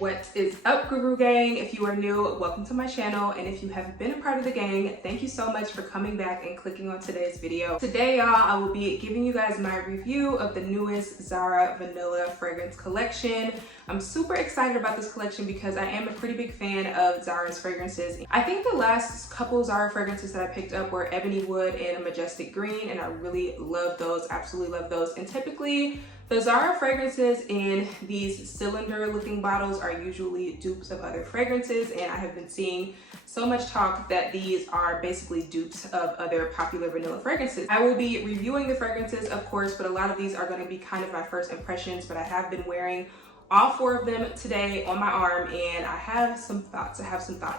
What is up, Guru Gang? If you are new, welcome to my channel, and if you have been a part of the gang, thank you so much for coming back and clicking on today's video. Today, y'all, I will be giving you guys my review of the newest Zara Vanilla fragrance collection. I'm super excited about this collection because I am a pretty big fan of Zara's fragrances. I think the last couple Zara fragrances that I picked up were Ebony Wood and Majestic Green, and I really love those, absolutely love those. And typically, the Zara fragrances in these cylinder looking bottles are usually dupes of other fragrances, and I have been seeing so much talk that these are basically dupes of other popular vanilla fragrances. I will be reviewing the fragrances, of course, but a lot of these are going to be kind of my first impressions, but I have been wearing all four of them today on my arm, and I have some thoughts.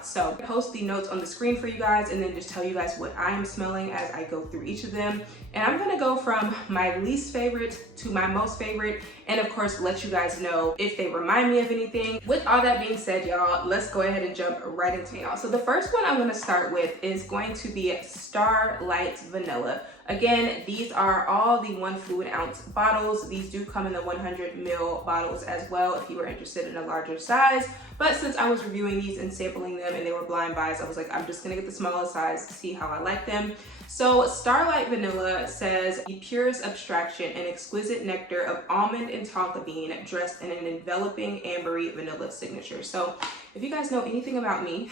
So I'll post the notes on the screen for you guys and then just tell you guys what I am smelling as I go through each of them. And I'm gonna go from my least favorite to my most favorite, and of course let you guys know if they remind me of anything. With all that being said, y'all, let's go ahead and jump right into it. So the first one I'm gonna start with is going to be Starlight Vanilla. Again, these are all the 1 fluid ounce bottles. These do come in the 100 ml bottles as well if you are interested in a larger size. But since I was reviewing these and sampling them and they were blind buys, I was like, I'm just gonna get the smallest size to see how I like them. So Starlight Vanilla says, the purest abstraction and exquisite nectar of almond and tonka bean dressed in an enveloping ambery vanilla signature. So if you guys know anything about me,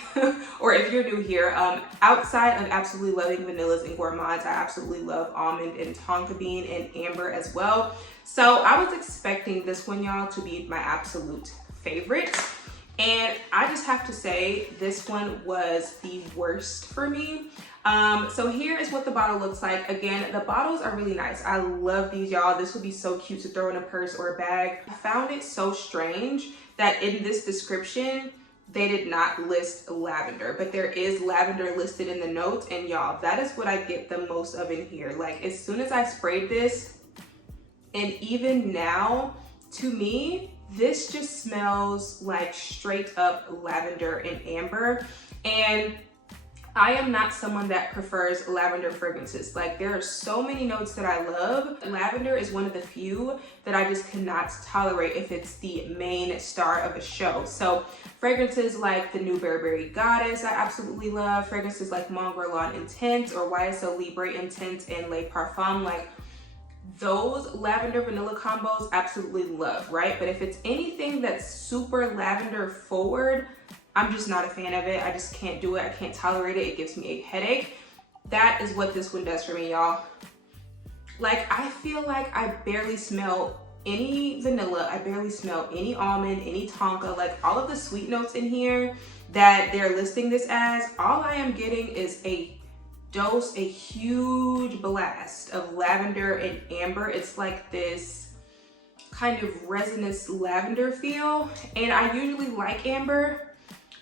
or if you're new here, outside of absolutely loving vanillas and gourmands, I absolutely love almond and tonka bean and amber as well. So I was expecting this one, y'all, to be my absolute favorite. And I just have to say, this one was the worst for me. So here is what the bottle looks like. Again, the bottles are really nice. I love these, y'all. This would be so cute to throw in a purse or a bag. I found it so strange that in this description, they did not list lavender, but there is lavender listed in the notes. And y'all, that is what I get the most of in here. Like, as soon as I sprayed this, and even now, to me, this just smells like straight up lavender and amber. And I am not someone that prefers lavender fragrances. Like, there are so many notes that I love. Lavender is one of the few that I just cannot tolerate if it's the main star of a show. So fragrances like the new Burberry Goddess, I absolutely love. Fragrances like Mon Guerlain Intense or YSL Libre Intense and Le Parfum, like those lavender vanilla combos, absolutely love, right? But if it's anything that's super lavender forward, I'm just not a fan of it. I just can't do it. I can't tolerate it. It gives me a headache. That is what this one does for me, y'all. Like, I feel like I barely smell any vanilla. I barely smell any almond, any tonka, like all of the sweet notes in here that they're listing this as. All I am getting is a dose, a huge blast of lavender and amber. It's like this kind of resinous lavender feel. And I usually like amber,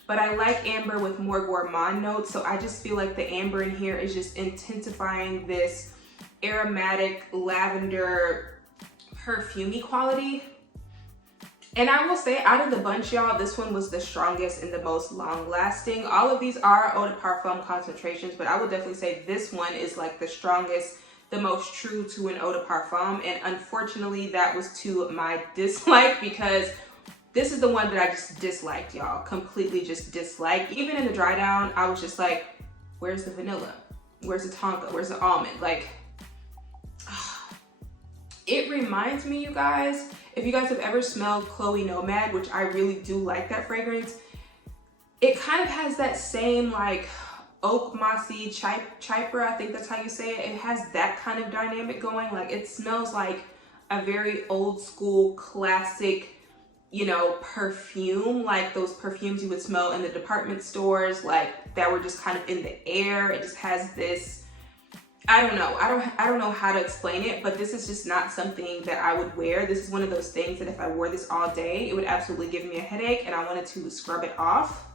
but I like amber with more gourmand notes. So I just feel like the amber in here is just intensifying this aromatic lavender perfumey quality. And I will say, out of the bunch, y'all, this one was the strongest and the most long lasting. All of these are eau de parfum concentrations, but I would definitely say this one is like the strongest, the most true to an eau de parfum. And unfortunately, that was to my dislike, because this is the one that I just disliked, y'all. Completely just disliked. Even in the dry down, I was just like, where's the vanilla? Where's the tonka? Where's the almond? Like, it reminds me, you guys, if you guys have ever smelled Chloe Nomad, which I really do like that fragrance, it kind of has that same like oak mossy chypre, I think that's how you say it. It has that kind of dynamic going. Like, it smells like a very old school classic, you know, perfume, like those perfumes you would smell in the department stores, like that were just kind of in the air. It just has this, I don't know. I don't know how to explain it, but this is just not something that I would wear. This is one of those things that if I wore this all day, it would absolutely give me a headache and I wanted to scrub it off.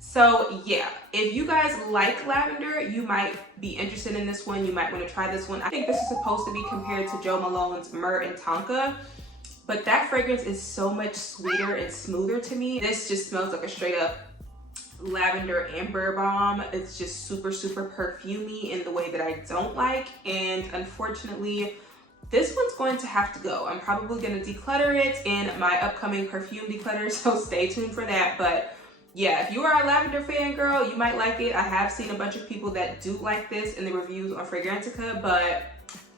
So yeah, if you guys like lavender, you might be interested in this one. You might want to try this one. I think this is supposed to be compared to Jo Malone's Myrrh and Tonka, but that fragrance is so much sweeter and smoother to me. This just smells like a straight up lavender amber bomb. It's just super, super perfumey in the way that I don't like. And unfortunately, this one's going to have to go. I'm probably going to declutter it in my upcoming perfume declutter, so stay tuned for that. But yeah, if you are a lavender fan, girl, you might like it. I have seen a bunch of people that do like this in the reviews on Fragrantica, but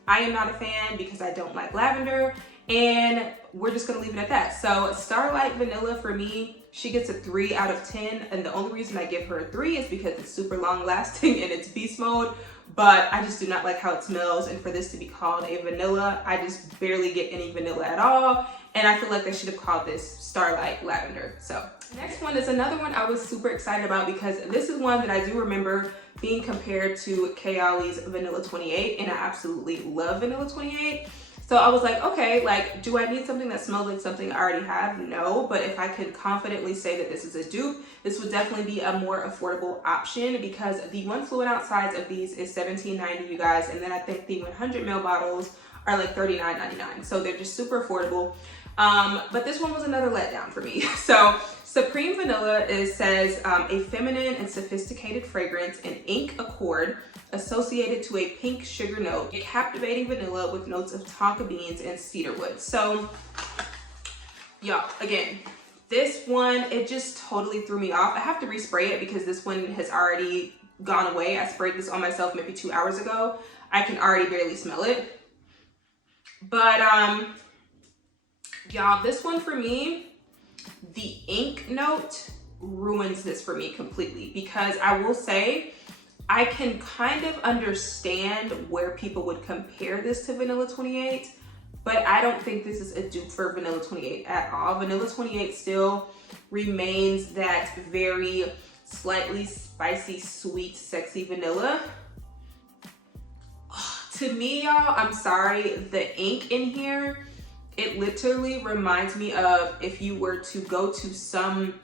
I am not a fan because I don't like lavender, and we're just gonna leave it at that. So Starlight Vanilla, for me, she gets a 3 out of 10, and the only reason I give her a 3 is because it's super long lasting and it's beast mode, but I just do not like how it smells, and for this to be called a vanilla, I just barely get any vanilla at all, and I feel like they should have called this Starlight Lavender. So next one is another one I was super excited about because this is one that I do remember being compared to Kayali's Vanilla 28, and I absolutely love Vanilla 28. So I was like, okay, like, do I need something that smells like something I already have? No, but if I could confidently say that this is a dupe, this would definitely be a more affordable option because the 1 fluid ounce size of these is $17.90, you guys, and then I think the 100 ml bottles are like $39.99. So they're just super affordable. But this one was another letdown for me. So Supreme Vanilla says a feminine and sophisticated fragrance in ink accord associated to a pink sugar note, a captivating vanilla with notes of tonka beans and cedarwood. So y'all, again, this one, it just totally threw me off. I have to respray it because this one has already gone away. I sprayed this on myself maybe 2 hours ago. I can already barely smell it. But y'all, this one for me, the ink note ruins this for me completely, because I will say I can kind of understand where people would compare this to Vanilla 28, but I don't think this is a dupe for Vanilla 28 at all. Vanilla 28 still remains that very slightly spicy, sweet, sexy vanilla. To me, y'all, I'm sorry, the ink in here, it literally reminds me of if you were to go to some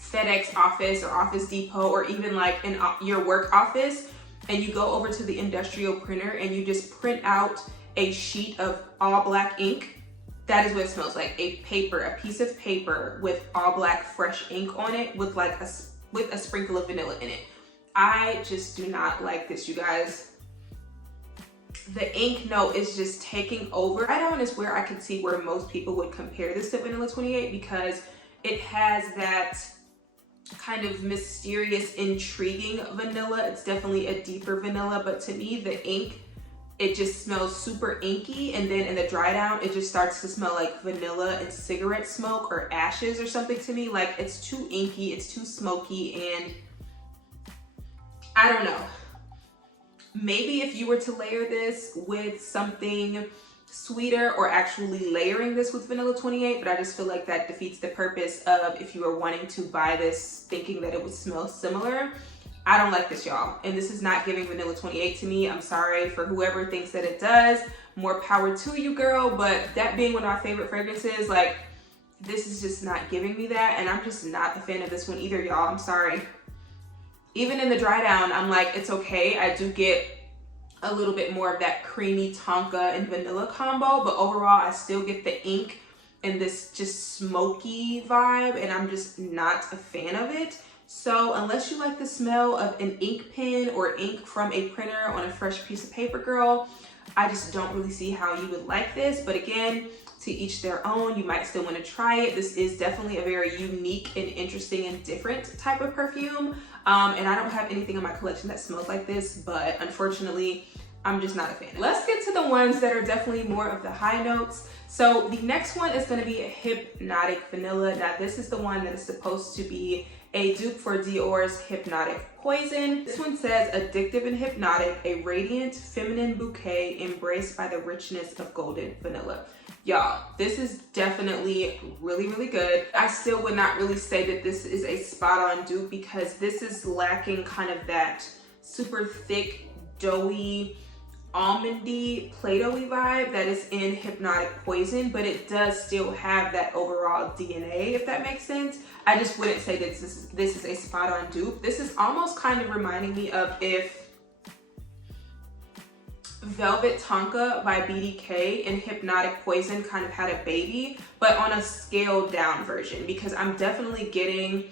FedEx office or Office Depot, or even like in your work office, and you go over to the industrial printer and you just print out a sheet of all black ink. That is what it smells like. A piece of paper with all black fresh ink on it with like a sprinkle of vanilla in it. I just do not like this, you guys. The ink note is just taking over. Right on is where I can see where most people would compare this to Vanilla 28, because it has that kind of mysterious, intriguing vanilla. It's definitely a deeper vanilla, but to me, the ink, it just smells super inky, and then in the dry down, it just starts to smell like vanilla and cigarette smoke or ashes or something to me. Like, it's too inky, it's too smoky, and I don't know. Maybe if you were to layer this with something sweeter, or actually layering this with Vanilla 28, but I just feel like that defeats the purpose of if you were wanting to buy this thinking that it would smell similar. I don't like this, y'all, and this is not giving Vanilla 28 to me. I'm sorry for whoever thinks that it does. More power to you, girl, but that being one of my favorite fragrances, like, this is just not giving me that, and I'm just not a fan of this one either, y'all. I'm sorry. Even in the dry down, I'm like, it's okay. I do get a little bit more of that creamy tonka and vanilla combo, but overall I still get the ink and this just smoky vibe, and I'm just not a fan of it. So unless you like the smell of an ink pen or ink from a printer on a fresh piece of paper, girl, I just don't really see how you would like this. But again, to each their own. You might still want to try it. This is definitely a very unique and interesting and different type of perfume. And I don't have anything in my collection that smells like this, but unfortunately, I'm just not a fan. Let's get to the ones that are definitely more of the high notes. So the next one is going to be a Hypnotic Vanilla. Now this is the one that is supposed to be a dupe for Dior's Hypnotic Poison. This one says, addictive and hypnotic, a radiant feminine bouquet embraced by the richness of golden vanilla. Y'all, this is definitely really, really good. I still would not really say that this is a spot on dupe, because this is lacking kind of that super thick, doughy, almondy, Play-Doh-y vibe that is in Hypnotic Poison, but it does still have that overall DNA, if that makes sense. I just wouldn't say that this is a spot on dupe. This is almost kind of reminding me of if Velvet Tonka by BDK and Hypnotic Poison kind of had a baby, but on a scaled down version, because I'm definitely getting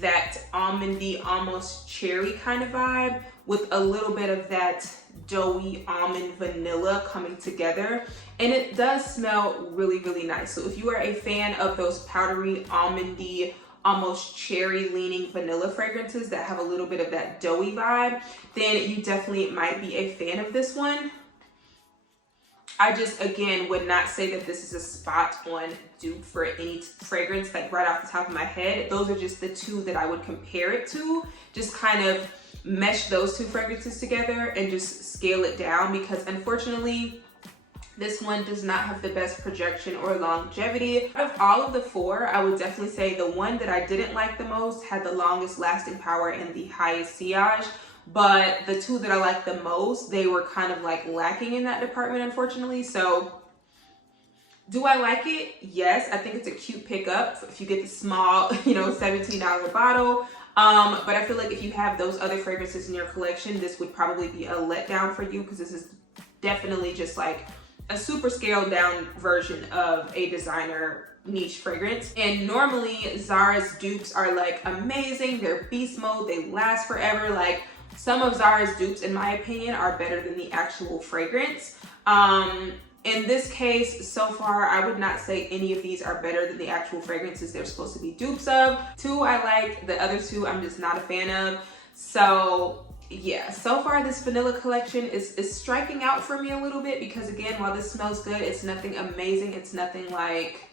that almondy, almost cherry kind of vibe with a little bit of that doughy almond vanilla coming together, and it does smell really, really nice. So if you are a fan of those powdery, almondy, almost cherry leaning vanilla fragrances that have a little bit of that doughy vibe, then you definitely might be a fan of this one. I just, again, would not say that this is a spot on dupe for any fragrance, like right off the top of my head. Those are just the two that I would compare it to. Just kind of mesh those two fragrances together and just scale it down, because unfortunately, this one does not have the best projection or longevity. Out of all of the four, I would definitely say the one that I didn't like the most had the longest lasting power and the highest sillage. But the two that I like the most, they were kind of like lacking in that department, unfortunately. So do I like it? Yes, I think it's a cute pickup if you get the small, $17 bottle. But I feel like if you have those other fragrances in your collection, this would probably be a letdown for you, because this is definitely just like a super scaled down version of a designer niche fragrance. And normally Zara's dupes are like amazing. They're beast mode. They last forever. Like, some of Zara's dupes, in my opinion, are better than the actual fragrance. In this case, so far, I would not say any of these are better than the actual fragrances they're supposed to be dupes of. Two I like, the other two I'm just not a fan of. So yeah, so far this vanilla collection is striking out for me a little bit, because again, while this smells good, it's nothing amazing. It's nothing like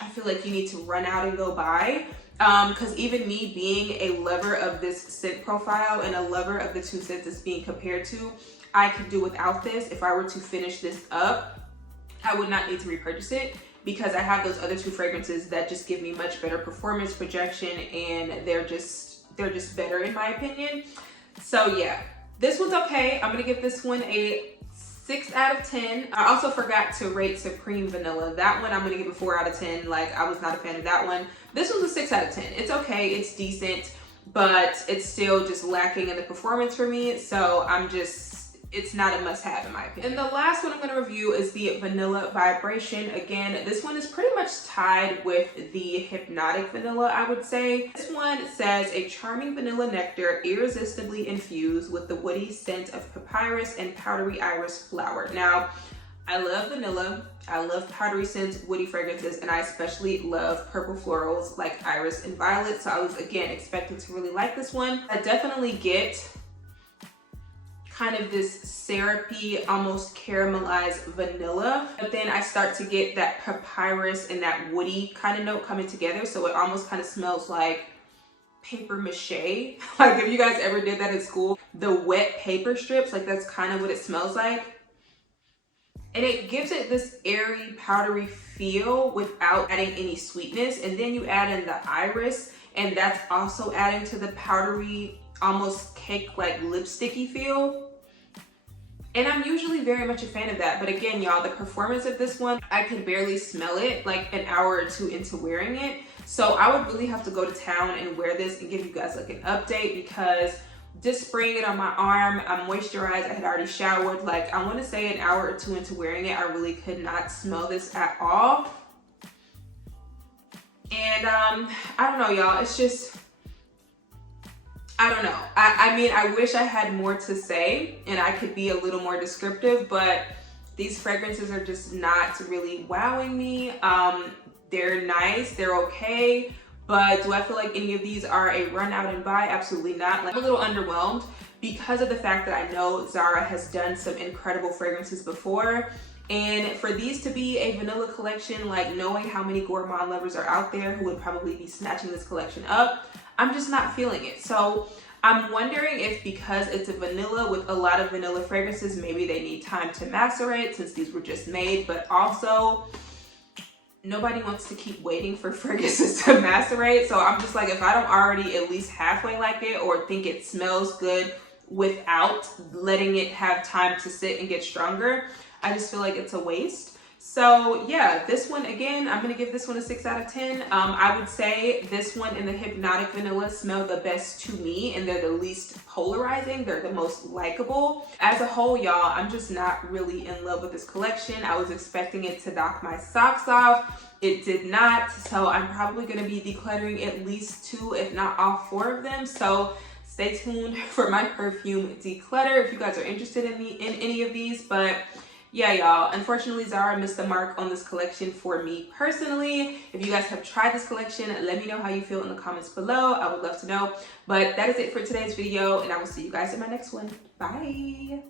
I feel like you need to run out and go buy. Because even me being a lover of this scent profile and a lover of the two scents it's being compared to, I could do without this. If I were to finish this up, I would not need to repurchase it, because I have those other two fragrances that just give me much better performance, projection, and they're just better in my opinion. So yeah, this one's okay. I'm gonna give this one a 6 out of 10. I also forgot to rate Supreme Vanilla. That one I'm gonna give a 4 out of 10. Like, I was not a fan of that one. This one's a 6 out of 10. It's okay, it's decent, but it's still just lacking in the performance for me. So it's not a must-have in my opinion. And the last one I'm gonna review is the Vanilla Vibration. Again, this one is pretty much tied with the Hypnotic Vanilla, I would say. This one says, a charming vanilla nectar irresistibly infused with the woody scent of papyrus and powdery iris flower. Now, I love vanilla, I love powdery scents, woody fragrances, and I especially love purple florals like iris and violet. So I was, again, expecting to really like this one. I definitely get kind of this syrupy, almost caramelized vanilla, but then I start to get that papyrus and that woody kind of note coming together. So it almost kind of smells like paper mache. Like, if you guys ever did that in school, the wet paper strips, like that's kind of what it smells like. And it gives it this airy, powdery feel without adding any sweetness. And then you add in the iris, and that's also adding to the powdery, almost cake-like lipsticky feel. And I'm usually very much a fan of that. But again, y'all, the performance of this one, I could barely smell it like an hour or two into wearing it. So I would really have to go to town and wear this and give you guys like an update, because just spraying it on my arm, I'm moisturized, I had already showered. Like, I want to say an hour or two into wearing it, I really could not smell this at all. And I don't know, y'all, it's just, I don't know. I mean, I wish I had more to say and I could be a little more descriptive, but these fragrances are just not really wowing me. They're nice, they're okay, but do I feel like any of these are a run out and buy? Absolutely not. Like, I'm a little underwhelmed because of the fact that I know Zara has done some incredible fragrances before. And for these to be a vanilla collection, like, knowing how many gourmand lovers are out there who would probably be snatching this collection up, I'm just not feeling it. So I'm wondering if, because it's a vanilla with a lot of vanilla fragrances, maybe they need time to macerate since these were just made, but also nobody wants to keep waiting for fragrances to macerate. So I'm just like, if I don't already at least halfway like it or think it smells good without letting it have time to sit and get stronger, I just feel like it's a waste. So yeah, this one, again, I'm gonna give this one a 6 out of 10. I would say this one and the Hypnotic Vanilla smell the best to me, and they're the least polarizing. They're the most likable. As a whole, y'all, I'm just not really in love with this collection. I was expecting it to knock my socks off. It did not. So I'm probably gonna be decluttering at least 2, if not all 4 of them. So stay tuned for my perfume declutter if you guys are interested in any of these. But yeah, y'all, unfortunately Zara missed the mark on this collection for me personally. If you guys have tried this collection, let me know how you feel in the comments below. I would love to know. But that is it for today's video, and I will see you guys in my next one. Bye.